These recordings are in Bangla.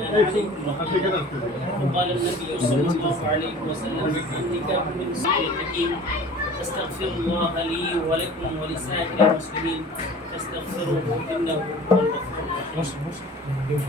كان عليكم رقيبا. وقال النبي صلى الله عليه وسلم: النكاح من سنة الحكيم. استغفر الله لي ولكم ولسائر المسلمين فاستغفروه انه هو الغفور الرحيم.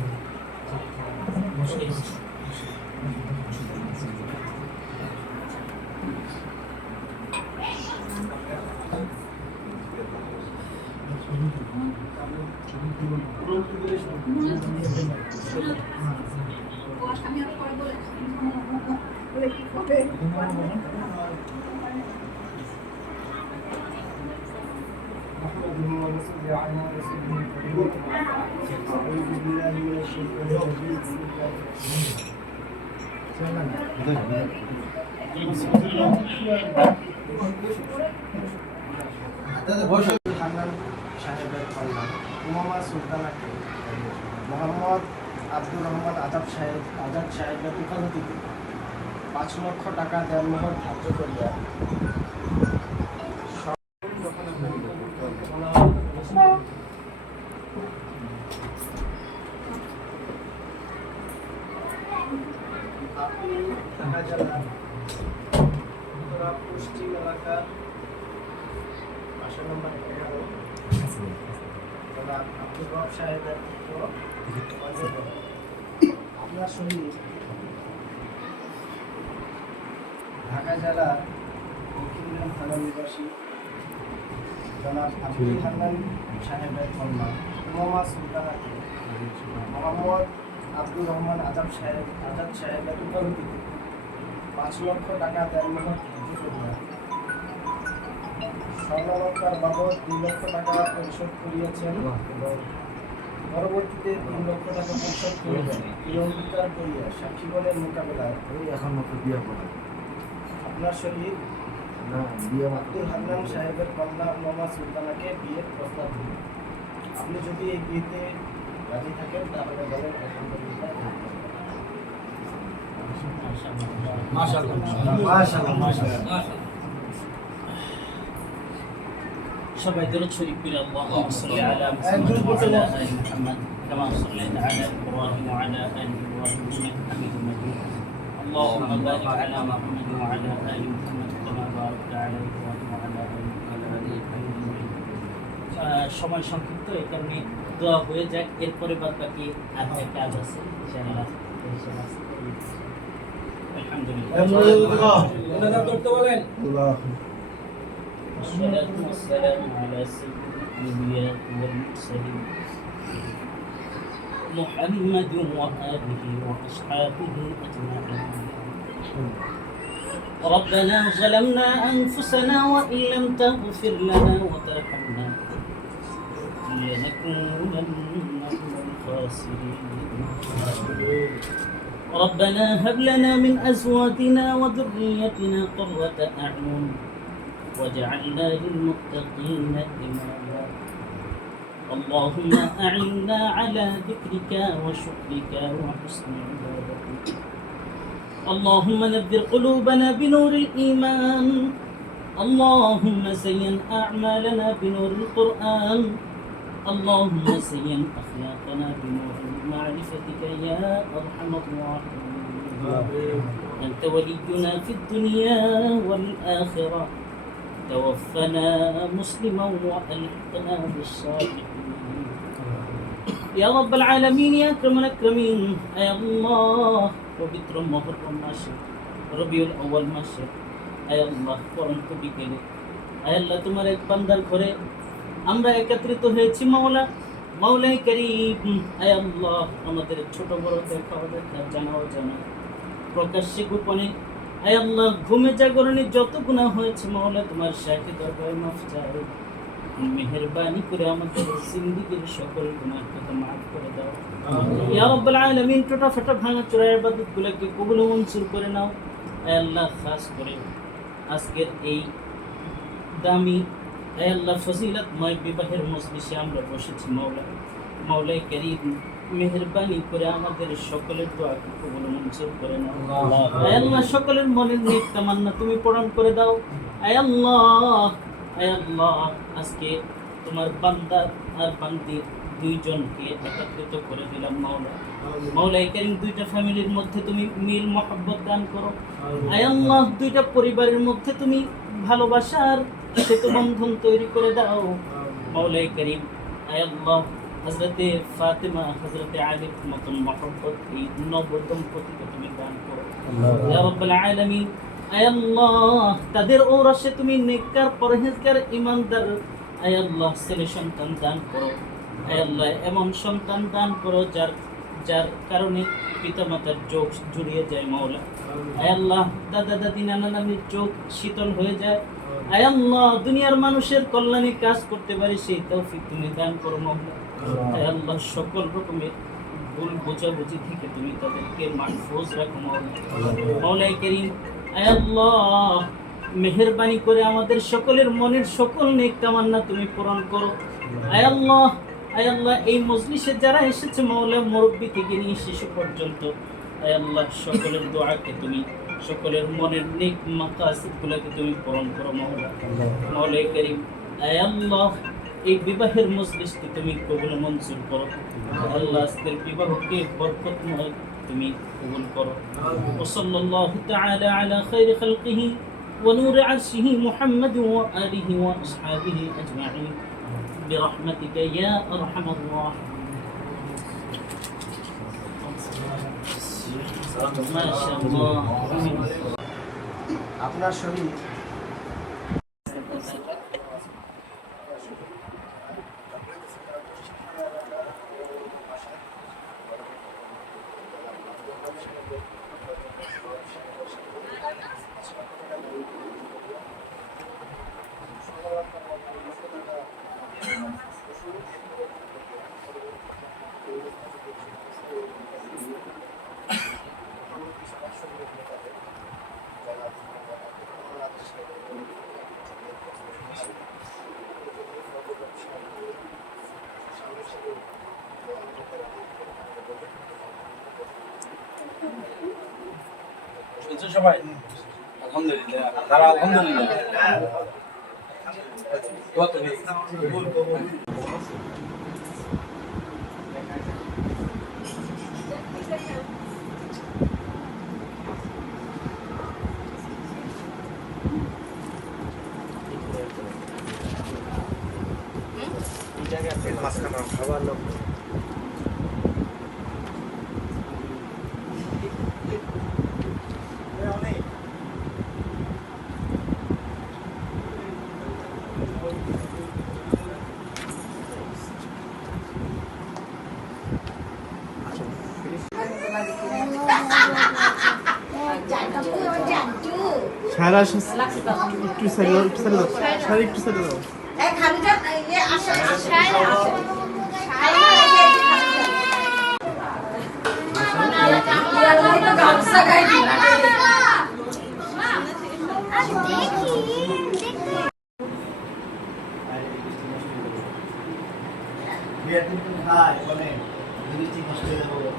মোহাম্মদ আব্দুর রহমান আজাদ সাহেবের উকালতিতে 5 লক্ষ টাকা দেনমোহর ধার্য করিয়া আপনি ঢাকা জেলার উত্তরা পশ্চিম এলাকার 5 নম্বর 11 আব্দুর রব সাহেবের আপনার সহিত ঢাকা জেলার দক্ষিণ থানা নিবাসী জনাব আব্দুল হান্নান সাহেবের কন্যা উমামা সুলতানাকে মোহাম্মদ আব্দুর রহমান আজাদ সাহেবের উকালতিতে 5 লক্ষ টাকা দেনমোহর ধার্য করিয়া স্বর্ণালঙ্কার বাবদ 2 লক্ষ টাকা পরিশোধ করিয়াছেন এবং পরবর্তীতে 3 লক্ষ টাকা পরিশোধ করিবেন এই অঙ্গীকার করিয়া সাক্ষীগণের মোকাবেলায় এখন মতো বিয়ে করা আপনার সহিত না বিয়ে আব্দুল হান্নান সাহেবের কন্যা উমামা সুলতানাকে বিয়ের প্রস্তাব দিন। আপনি যদি এই বিয়েতে রাজি থাকেন তাহলে বলেন আলহামদুলিল্লাহ। মাশাআল্লাহ সবাই দরুদ শরীফ পড়ে আল্লাহুম্মা সাল্লি আলা মুহাম্মাদ ওয়া আলা আলি মুহাম্মাদ কামা সাল্লাইতা আলা ইব্রাহিম ওয়া আলা আলি ইব্রাহিম ইন্নাকা হামিদুম মাজিদ। اللهم بارك على محمد وعلى ال محمد كما باركت على ابراهيم وعلى ال ابراهيم. সময় সংক্ষিপ্ত, এই কারণে দোয়া হয়ে যাক, এরপরে বাদ বাকি আজকে কাজ আছে ইনশাআল্লাহ। আলহামদুলিল্লাহ করতে বলেন। والصلاة والسلام على سيد الأنبياء والمرسلين محمد وآله وأصحابه أجمعين. ربنا ظلمنا أنفسنا وإن لم تغفر لنا وترحمنا لنكونن من الخاسرين. ربنا هب لنا من أزواجنا وذريتنا قرة أعين وجعلنا للمتقين إماما. اللهم أعنا على ذكرك وشكرك وحسن عبادتك. اللهم نذر قلوبنا بنور الإيمان. اللهم زين أعمالنا بنور القرآن. اللهم زين أخلاقنا بنور معرفتك يا أرحم الراحمين. أنت ولينا في الدنيا والآخرة. توفنا مسلما وألحقنا بالصالحين يا رب العالمين يا أكرم الأكرمين. يا الله পবিত্র মুহররম মাসে রবিউল আউয়াল মাসে আয় আল্লাহ পরন্ত বিকেলে আয় আল্লাহ তোমার এক বান্দার ঘরে আমরা একত্রিত হয়েছি মাওলা। মাওলাই করিম আয় আল্লাহ আমাদের ছোট বড় দেখা জানাও জানা প্রকাশ্যে গোপনে আয় আল্লাহ ঘুমে জাগরণে যত গুনাহ হয়েছে মাওলা তোমার শাহে দরবারে মাফ চাই। মেহেরবানি করে আমাদের জিন্দেগীর সকল গুনাহ থেকে মাফ করে দাও ইয়া রাব্বুল আলামিন। টোটা ফাটা ভাঙা চোরা ইবাদতগুলোকে কবুল ও মঞ্জুর করে নাও আয় আল্লাহ। খাস করে আজকের এই দামি আয় আল্লাহ ফজিলতময় বিবাহের মজলিসে আমরা বসেছি মাওলা। মাওলাই করিম মেহেরবানি করে আমাদের সকলের দোয়াকে কবুল মঞ্জুর করে নাও আয় আল্লাহ। সকলের মনের নেক তামান্না তুমি পূরণ করে দাও আয় আল্লাহ। আয় আল্লাহ আজকে তোমার বান্দা আর বান্দি দুইজনকে একত্রিত করে দিলাম মাওলা। মাওলাই কারীম দুইটা ফ্যামিলির মধ্যে তুমি মিল মহব্বত দান করো। আয় আল্লাহ দুইটা পরিবারের মধ্যে তুমি ভালোবাসার সেতু বন্ধন তৈরি করে দাও মাওলাই কারীম। আয় আল্লাহ হযরতে ফাতেমা হযরতে আলীর মতন মহব্বত এই নবদম্পতিকে তুমি দান করো ইয়া রাব্বাল আলামিন। আয় আল্লাহ তাদের ঔরসে তুমি নেককার পরহেজগার ঈমানদার আয় আল্লাহ ছেলে সন্তান দান করো। আয় আল্লাহ এমন সন্তান দান করো যার যার কারণে পিতামাতার চোখ জুড়িয়ে যায় মাওলা। আয় আল্লাহ দাদা দাদি নানা নানির চোখ শীতল হয়ে যায়। আয় আল্লাহ দুনিয়ার মানুষের কল্যাণে কাজ করতে পারি সেই তৌফিক তুমি দান করো মাওলা। আয় আল্লাহ সকল রকমের ভুল বোঝাবুঝি থেকে তুমি তাদেরকে মাহফুজ রাখো মাওলা। মাওলাই কারীম আয় আল্লাহ মেহেরবানি করে আমাদের সকলের মনের সকল নেক তামান্না তুমি পূরণ করো। আয় আল্লাহ এই মজলিসে যারা এসেছে মাওলা মুরব্বি থেকে নিয়ে শিশু পর্যন্ত আয় আল্লাহ সকলের দোয়াকে তুমি সকলের মনের নেক মাকাসিদগুলোকে তুমি পূরণ করো মাওলা। মাওলাই কারীম আয় আল্লাহ এই বিবাহের মজলিসকে তুমি কবুল মঞ্জুর করো। আল্লাহ আজকের বিবাহকে বরকতময় তুমি কবুল করো। ওয়াসাল্লাল্লাহু তাআলা আলা খায়রি খালকিহি ওয়া নূরি আরশিহি মুহাম্মাদিন ওয়া আলিহি ওয়া আসহাবিহি আজমাইন برحمتك يا أرحم الراحمين ما شاء الله আপনার শরীর সবাই আলহামদুলিল্লাহ তারা আলহামদুলিল্লাহ খাবার লোক সারা একটু সাইড দাও, একটু সাইড দাও, সারা একটু সাইড দাও। বিয়ের দিন খায় বলে জিনিসটি নষ্ট হয়ে যাবে।